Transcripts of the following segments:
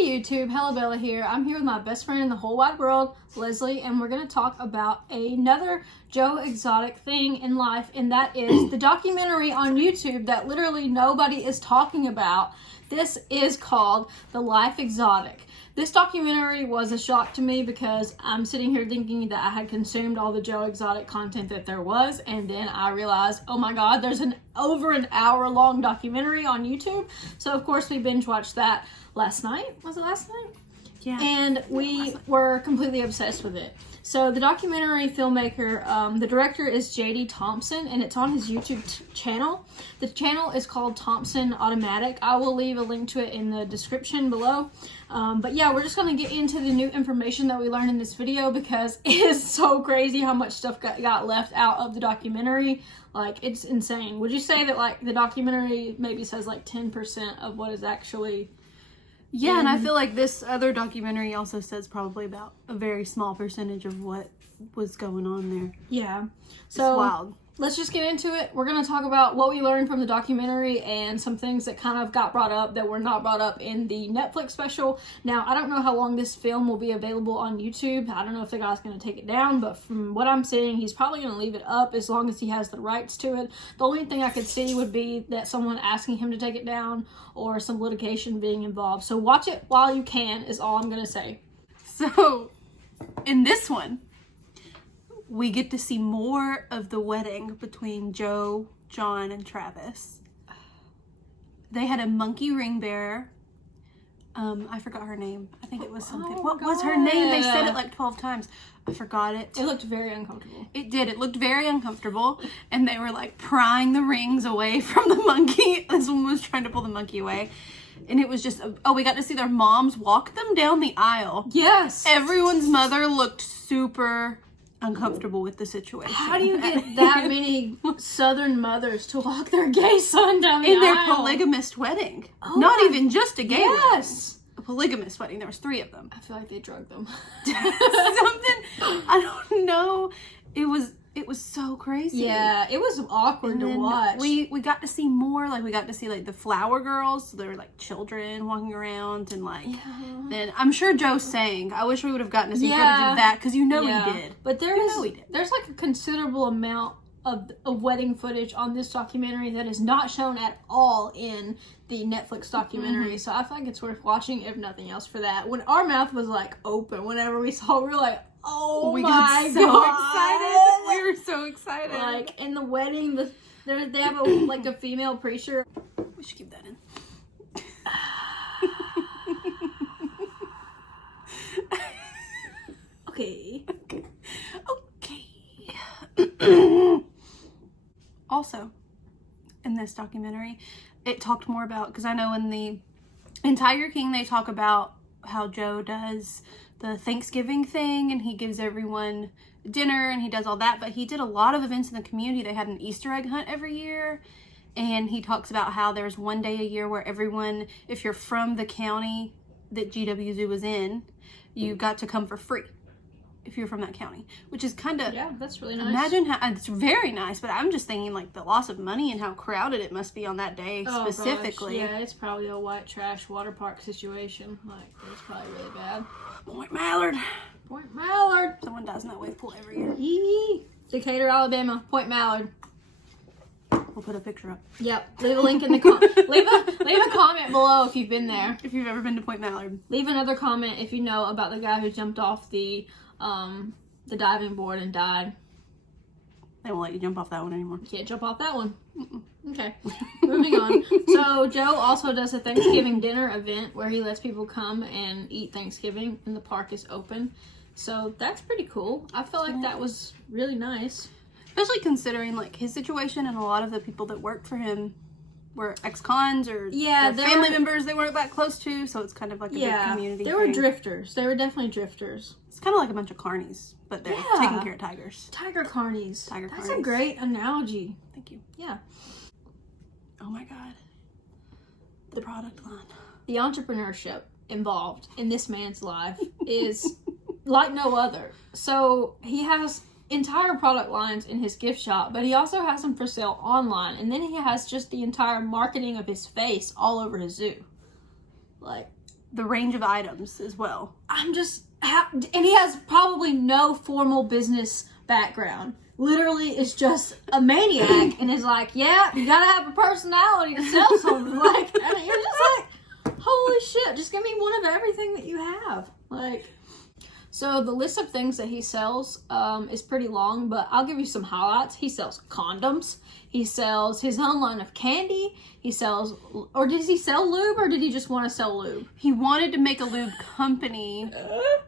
Hey YouTube, Hella Bella here. I'm here with my best friend in the whole wide world, Leslie, and we're going to talk about another Joe Exotic thing in life, and that is the documentary on YouTube that literally nobody is talking about. This is called The Life Exotic. This documentary was a shock to me because I'm sitting here thinking that I had consumed all the Joe Exotic content that there was, and then I realized, oh my god, there's over an hour long documentary on YouTube. So of course we binge watched that last night. Was it last night? Yeah. And we were completely obsessed with it. So the documentary filmmaker, the director is J.D. Thompson, and it's on his YouTube channel. The channel is called Thompson Automatic. I will leave a link to it in the description below. But yeah, we're just going to get into the new information that we learned in this video because it is so crazy how much stuff got left out of the documentary. Like, it's insane. Would you say that, like, the documentary maybe says, like, 10% of what is actually... Yeah, and I feel like this other documentary also says probably about a very small percentage of what was going on there. Yeah. So it's wild. Let's just get into it. We're going to talk about what we learned from the documentary and some things that kind of got brought up that were not brought up in the Netflix special. Now, I don't know how long this film will be available on YouTube. I don't know if the guy's going to take it down, but from what I'm seeing, he's probably going to leave it up as long as he has the rights to it. The only thing I could see would be that someone asking him to take it down or some litigation being involved. So watch it while you can is all I'm going to say. So, in this one, we get to see more of the wedding between Joe, John, and Travis. They had a monkey ring bearer. I forgot her name. I think it was something. What was her name? They said it like 12 times. I forgot it. It looked very uncomfortable. It did. It looked very uncomfortable. And they were like prying the rings away from the monkey. This one was trying to pull the monkey away. And it was just, we got to see their moms walk them down the aisle. Yes. Everyone's mother looked super uncomfortable with the situation. How do you get that many Southern mothers to walk their gay son down the aisle? In their polygamist wedding. Not even just a gay wedding. A polygamist wedding. There was 3 of them. I feel like they drugged them. Something, I don't know. It was so crazy. Yeah, it was awkward to watch. We got to see more, like we got to see like the flower girls. So they were like children walking around and like then I'm sure Joe sang. I wish we would have gotten to see footage of that because he did. But there's like a considerable amount of wedding footage on this documentary that is not shown at all in the Netflix documentary. So I feel like it's worth watching if nothing else for that. When our mouth was like open whenever we saw, we were like, oh my god, excited. We were so excited. Like in the wedding, they have a female preacher. We should keep that in. Okay. Also, in this documentary, it talked more about, because I know in the Tiger King they talk about how Joe does the Thanksgiving thing and he gives everyone dinner and he does all that, but he did a lot of events in the community. They had an Easter egg hunt every year, and he talks about how there's one day a year where everyone, if you're from the county that GW Zoo was in, you got to come for free if you're from that county, which is kind of, yeah, that's really nice. Imagine how, it's very nice, but I'm just thinking like the loss of money and how crowded it must be on that day specifically. Gosh. Yeah, it's probably a white trash water park situation. Like, it's probably really bad. Point Mallard. Point Mallard. Someone dies in that wave pool every year. Yee. Decatur, Alabama. Point Mallard. We'll put a picture up. Yep. Leave a link in the leave a comment below if you've been there. If you've ever been to Point Mallard. Leave another comment if you know about the guy who jumped off the diving board and died. They won't let you jump off that one anymore. You can't jump off that one. Okay. Moving on. So Joe also does a Thanksgiving dinner event where he lets people come and eat Thanksgiving and the park is open. So that's pretty cool. I feel like that was really nice. Especially considering like his situation and a lot of the people that worked for him were ex-cons or family members they weren't that close to, so it's kind of like a big community thing. They were drifters. They were definitely drifters. It's kind of like a bunch of carnies, but they're taking care of tigers. Tiger carnies. That's carnies. A great analogy. Thank you. Yeah. Oh my god. The product line. The entrepreneurship involved in this man's life is like no other. So he has entire product lines in his gift shop, but he also has them for sale online, and then he has just the entire marketing of his face all over his zoo. Like, the range of items as well. I'm just, and he has probably no formal business background. Literally is just a maniac and is like, yeah, you gotta have a personality to sell something. Like, I mean, you're just like, holy shit, just give me one of everything that you have. Like, so the list of things that he sells is pretty long, but I'll give you some highlights. He sells condoms. He sells his own line of candy. He sells, or does he sell lube, or did he just want to sell lube? He wanted to make a lube company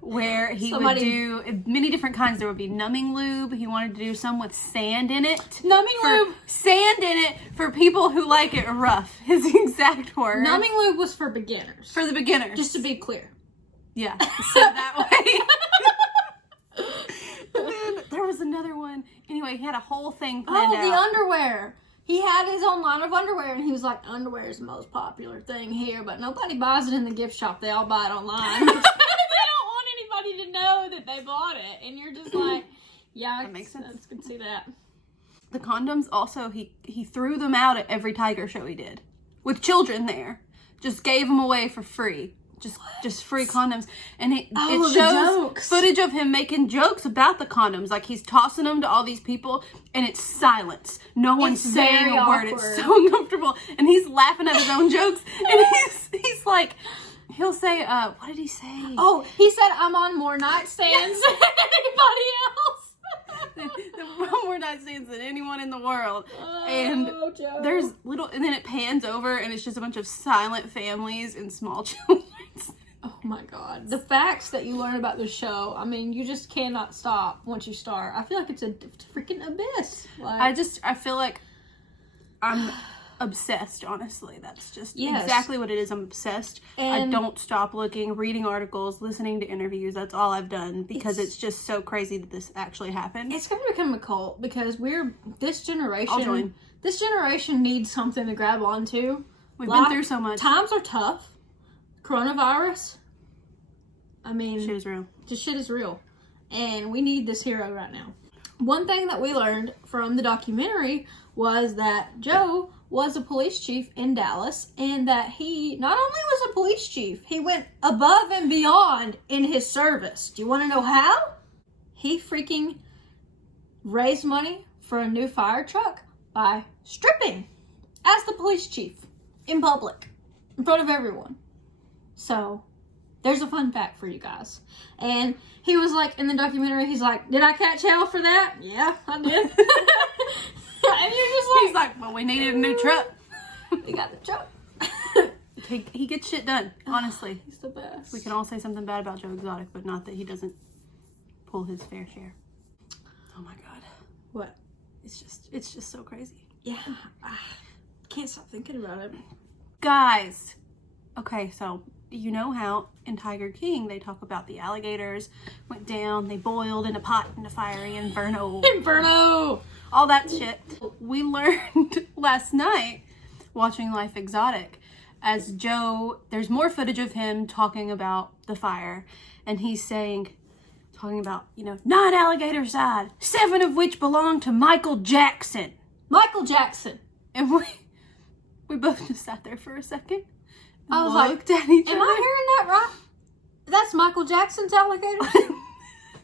where he would do many different kinds. There would be numbing lube. He wanted to do some with sand in it. Numbing lube. Sand in it for people who like it rough. His exact word. Numbing lube was for beginners. For the beginners. Just to be clear. Yeah, so that way. And then there was another one. Anyway, he had a whole thing planned out. Oh, the underwear. He had his own line of underwear, and he was like, underwear is the most popular thing here, but nobody buys it in the gift shop. They all buy it online. They don't want anybody to know that they bought it. And you're just like, yeah, that makes sense. I can see that. The condoms also, he threw them out at every Tiger show he did. With children there. Just gave them away for free. Just free condoms. And it shows footage of him making jokes about the condoms. Like, he's tossing them to all these people, and it's silence. No one's saying a word. It's so uncomfortable. And he's laughing at his own jokes. And he's like, he'll say, what did he say? Oh, he said, I'm on more nightstands than anybody else. More nightstands than anyone in the world. And Joe. There's little, and then it pans over, and it's just a bunch of silent families and small children. Oh my god. The facts that you learn about the show, I mean, you just cannot stop once you start. I feel like it's a freaking abyss. Like, I feel like I'm obsessed, honestly. That's just exactly what it is. I'm obsessed. And I don't stop looking, reading articles, listening to interviews. That's all I've done because it's just so crazy that this actually happened. It's going to become a cult because this generation. I'll join. This generation needs something to grab onto. We've been through so much. Times are tough. Coronavirus. I mean, shit is real. Just shit is real. And we need this hero right now. One thing that we learned from the documentary was that Joe was a police chief in Dallas, and that he not only was a police chief, he went above and beyond in his service. Do you want to know how? He freaking raised money for a new fire truck by stripping as the police chief in public, in front of everyone. So, there's a fun fact for you guys. And he was like, in the documentary, he's like, did I catch hell for that? Yeah, I did. And you're just like, he's like, well, we needed a new truck. We got the truck. He gets shit done, honestly. He's the best. We can all say something bad about Joe Exotic, but not that he doesn't pull his fair share. Oh my god. What? It's just so crazy. Yeah. I can't stop thinking about it. Guys. Okay, so you know how in Tiger King they talk about the alligators went down, they boiled in a pot in a fiery inferno. Inferno! All that shit. We learned last night watching Life Exotic as Joe, there's more footage of him talking about the fire, and he's talking about, 9 alligators died, 7 of which belong to Michael Jackson. Michael Jackson. And we both just sat there for a second. I was looked at each other. Am I hearing that right? That's Michael Jackson's alligator?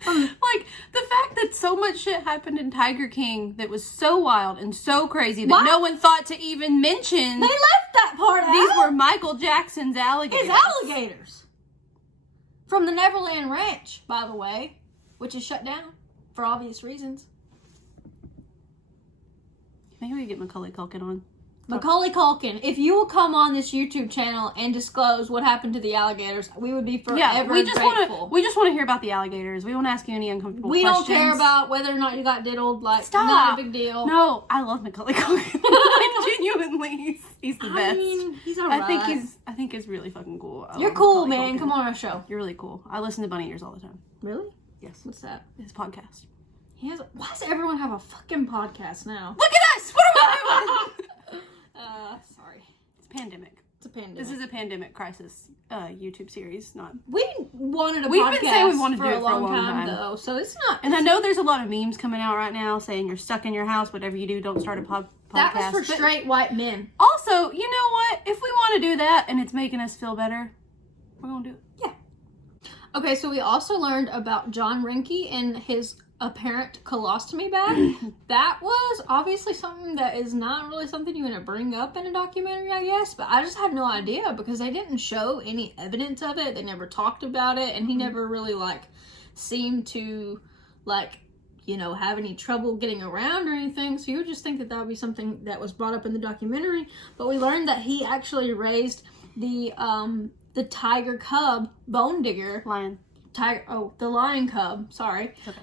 Like, the fact that so much shit happened in Tiger King that was so wild and so crazy that no one thought to even mention. They left that part out. These were Michael Jackson's alligators. His alligators. From the Neverland Ranch, by the way, which is shut down for obvious reasons. Maybe we get Macaulay Culkin on. Macaulay Culkin, if you will come on this YouTube channel and disclose what happened to the alligators, we would be forever grateful. We just want to hear about the alligators. We won't ask you any uncomfortable questions. questions. We don't care about whether or not you got diddled. Like, stop. Not a big deal. No, I love Macaulay Culkin. Like, genuinely, he's the best. I mean, he's alright. I think he's really fucking cool. You're cool, man. Come on our show. You're really cool. I listen to Bunny Ears all the time. Really? Yes. What's that? His podcast. Why does everyone have a fucking podcast now? Look at us! What are we doing? Sorry. It's pandemic. It's a pandemic. This is a pandemic crisis YouTube series, not... We wanted a podcast We've been saying we wanted to do it for a long time, though, so it's not... And I know there's a lot of memes coming out right now saying you're stuck in your house, whatever you do, don't start a podcast. That was for straight white men. Also, you know what? If we want to do that and it's making us feel better, we're gonna do it. Okay, so we also learned about John Rinke and his apparent colostomy bag. That was obviously something that is not really something you want to bring up in a documentary, I guess, but I just had no idea because they didn't show any evidence of it. They never talked about it, and he never really, like, seemed to, like, you know, have any trouble getting around or anything, so you would just think that that would be something that was brought up in the documentary. But we learned that he actually raised the tiger cub bone digger. The lion cub, sorry. Okay.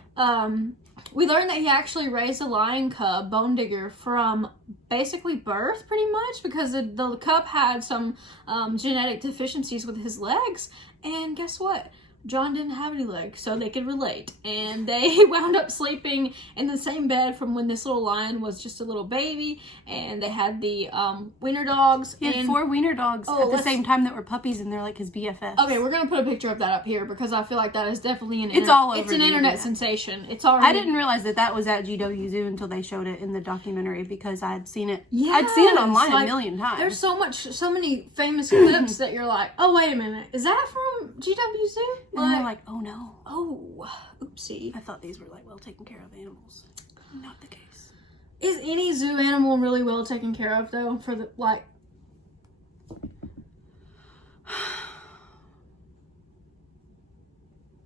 We learned that he actually raised a lion cub bone digger from basically birth, pretty much, because the cub had some genetic deficiencies with his legs, and guess what? John didn't have any legs, so they could relate. And they wound up sleeping in the same bed from when this little lion was just a little baby. And they had the wiener dogs. He had 4 wiener dogs at the same time that were puppies, and they're like his BFFs. Okay, we're going to put a picture of that up here because I feel like that is definitely It's all over It's an the internet internet. sensation. It's already... I didn't realize that was at GW Zoo until they showed it in the documentary because I had seen it. Yes, I'd seen it online like, a million times. There's so many famous clips that you're like, oh, wait a minute. Is that from GW Zoo? And they're like, oh no. Oh, oopsie. I thought these were like well taken care of animals. Not the case. Is any zoo animal really well taken care of, though? For the, like...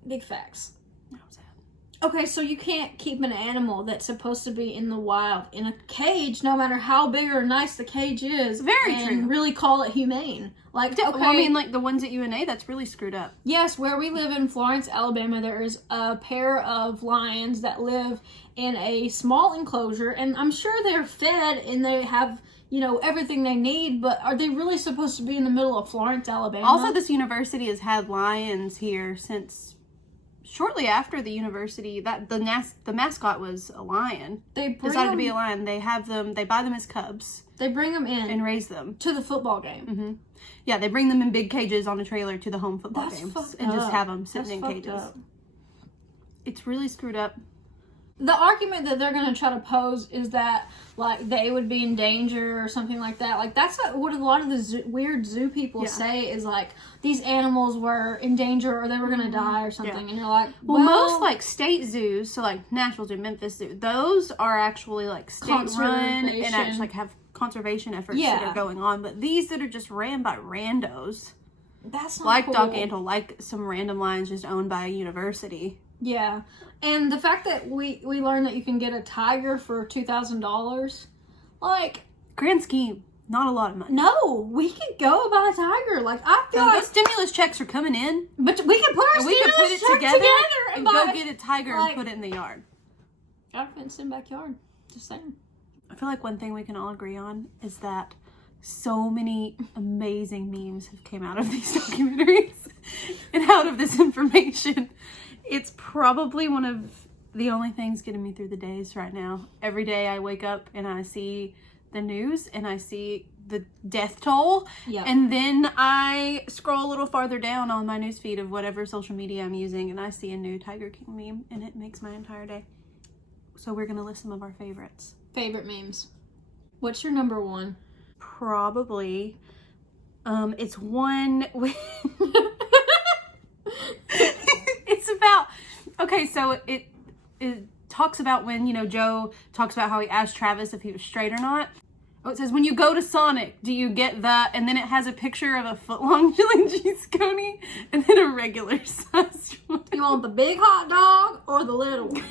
Big facts. No, I'm sad. Okay, so you can't keep an animal that's supposed to be in the wild in a cage, no matter how big or nice the cage is. Very and true. really call it humane. Like, okay, Well, I mean, like the ones at UNA, that's really screwed up. yes, where we live in Florence, Alabama, there is a pair of lions that live in a small enclosure, and I'm sure they're fed and they have, you know, everything they need, but are they really supposed to be in the middle of Florence, Alabama? Also, this university has had lions here since shortly after the university. That the mascot was a lion. they bring Decided to them, be a lion. They have them. They buy them as cubs they bring them in and raise them. to the football game. Mm-hmm. Yeah, they bring them in big cages on a trailer to the home football That's games fucked and just up. have them sitting That's in fucked cages. up. It's really screwed up. The argument that they're going to try to pose is that, like, they would be in danger or something like that. Like, that's what a lot of the weird zoo people say is, like, these animals were in danger or they were going to die or something. Yeah. And you're like, Well, most, like, state zoos, so, like, Nashville Zoo, Memphis Zoo, those are actually, like, state-run and actually, like, have conservation efforts that are going on. But these that are just ran by randos, that's not like cool. Doc Antle, like some random lions just owned by a university. Yeah. And the fact that we learned that you can get a tiger for $2,000, like... Grand scheme, not a lot of money. No, we could go buy a tiger. Like, I feel So like... those stimulus checks are coming in. But we could put our And we could put it stimulus check together and and buy go get a tiger like- and put it in the yard. Got a fenced in backyard. Just saying. I feel like one thing we can all agree on is that so many amazing memes have came out of these documentaries and out of this information. It's probably one of the only things getting me through the days right now. Every day I wake up and I see the news and I see the death toll. Yeah. And then I scroll a little farther down on my newsfeed of whatever social media I'm using and I see a new Tiger King meme and it makes my entire day. So we're going to list some of our favorites. Favorite memes. What's your number one? Probably. It's one with... It's about... Okay, so it talks about when, you know, Joe talks about how he asked Travis if he was straight or not. Oh, it says, when you go to Sonic, do you get that? And then it has a picture of a foot-long chili cheese coney and then a regular sized one. You want the big hot dog or the little one?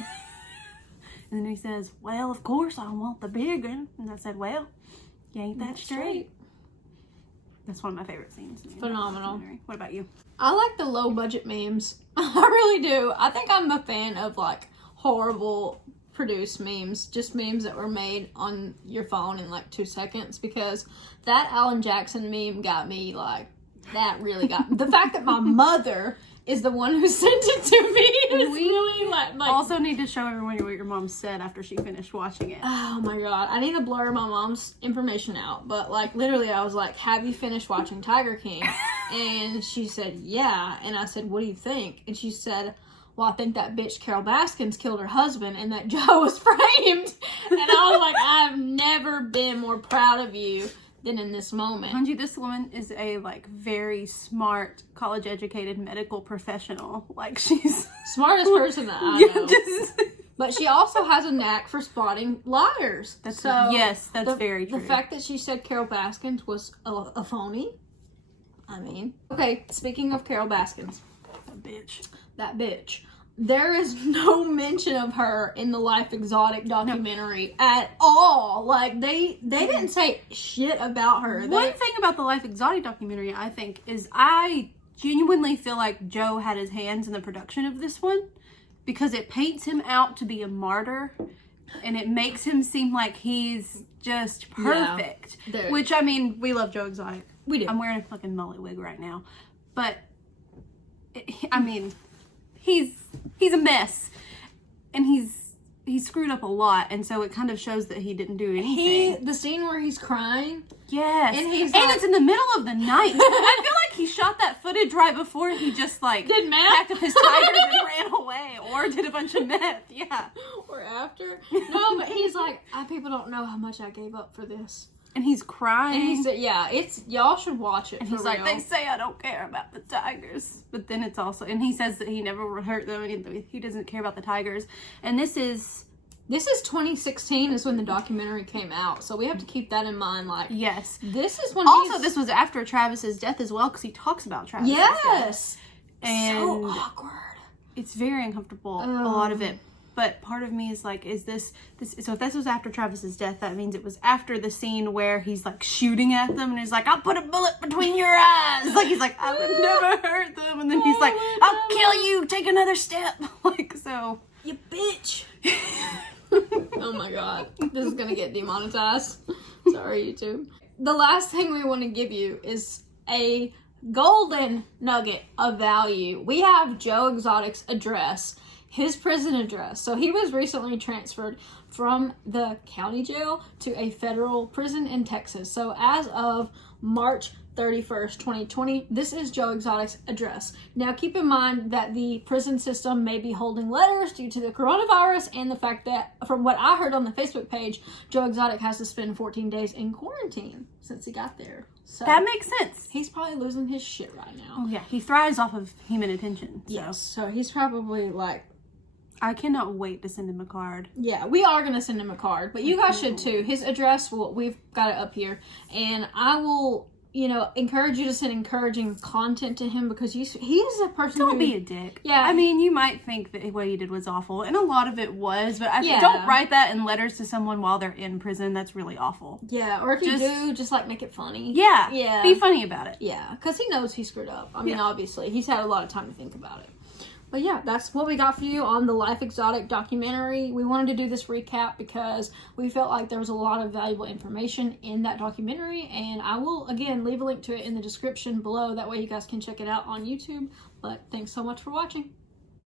And then he says, well, of course I want the big one. And I said, well, you ain't that straight. That's one of my favorite scenes. Phenomenal. What about you? I like the low budget memes. I really do. I think I'm a fan of like horrible produced memes, just memes that were made on your phone in like 2 seconds, because that Alan Jackson meme got me like, that really got me. The fact that my mother is the one who sent it to me is really like Also need to show everyone what your mom said after she finished watching it. oh my god, I need to blur my mom's information out, but like literally I was like, have you finished watching Tiger King? And she said, yeah. And I said, what do you think? And she said, well, I think that bitch Carol Baskins killed her husband and that Joe was framed. And I was like, I've never been more proud of you than in this moment. Angie, this woman is a like very smart, college-educated medical professional. Like she's Smartest person that I know. But she also has a knack for spotting liars. That's the, very true. The fact that she said Carol Baskins was a phony. I mean, okay. Speaking of Carol Baskins, that bitch. There is no mention of her in the Life Exotic documentary at all. Like they didn't say shit about her. One thing about the Life Exotic documentary, I think, is I genuinely feel like Joe had his hands in the production of this one, because it paints him out to be a martyr, and it makes him seem like he's just perfect. Yeah, which, I mean, we love Joe Exotic. We do. I'm wearing a fucking mullet wig right now, but I mean, he's a mess, and he's screwed up a lot, and so it kind of shows that he didn't do anything. The scene where he's crying. Yes. And he's it's in the middle of the night. I feel like he shot that footage right before he just like did meth? packed up his tigers and ran away, or did a bunch of meth. Yeah. Or after. No, but he's like, people don't know how much I gave up for this. And he's crying. And he said, y'all should watch it. And for he's real. like, they say I don't care about the tigers. But then it's also, and he says that he never would hurt them, and he doesn't care about the tigers. And this is 2016 is when the documentary came out, so we have to keep that in mind. Like, yes, this is when. Also, this was after Travis's death as well, because he talks about Travis's death. And so And awkward. it's very uncomfortable, a lot of it. But part of me is like, is this? So if this was after Travis's death, that means it was after the scene where he's like shooting at them, and he's like, "I'll put a bullet between your eyes." Like he's like, "I would never hurt them," and then he's like, "I'll kill you. Take another step." Like so. You bitch. Oh my god. This is gonna get demonetized. Sorry, YouTube. The last thing we want to give you is a golden nugget of value. We have Joe Exotic's address, his prison address. So he was recently transferred from the county jail to a federal prison in Texas. So as of March 31st, 2020, this is Joe Exotic's address. Now keep in mind that the prison system may be holding letters due to the coronavirus and the fact that, from what I heard on the Facebook page, Joe Exotic has to spend 14 days in quarantine since he got there. So That makes sense. he's probably losing his shit right now. Oh yeah, he thrives off of human attention. So. Yes, so he's probably like, I cannot wait to send him a card. yeah, we are going to send him a card, but you guys should too. His address, we've got it up here, and I will, encourage you to send encouraging content to him, because he's a person Don't be a dick. Yeah. I mean, you might think that what he did was awful, and a lot of it was, but Yeah. don't write that in letters to someone while they're in prison. That's really awful. Yeah, or if you do, just like make it funny. Yeah. Yeah. Be funny about it. Yeah, because he knows he screwed up. I mean, Yeah. obviously, he's had a lot of time to think about it. But yeah, that's what we got for you on the Life Exotic documentary. We wanted to do this recap because we felt like there was a lot of valuable information in that documentary. And I will, again, leave a link to it in the description below. That way you guys can check it out on YouTube. But thanks so much for watching.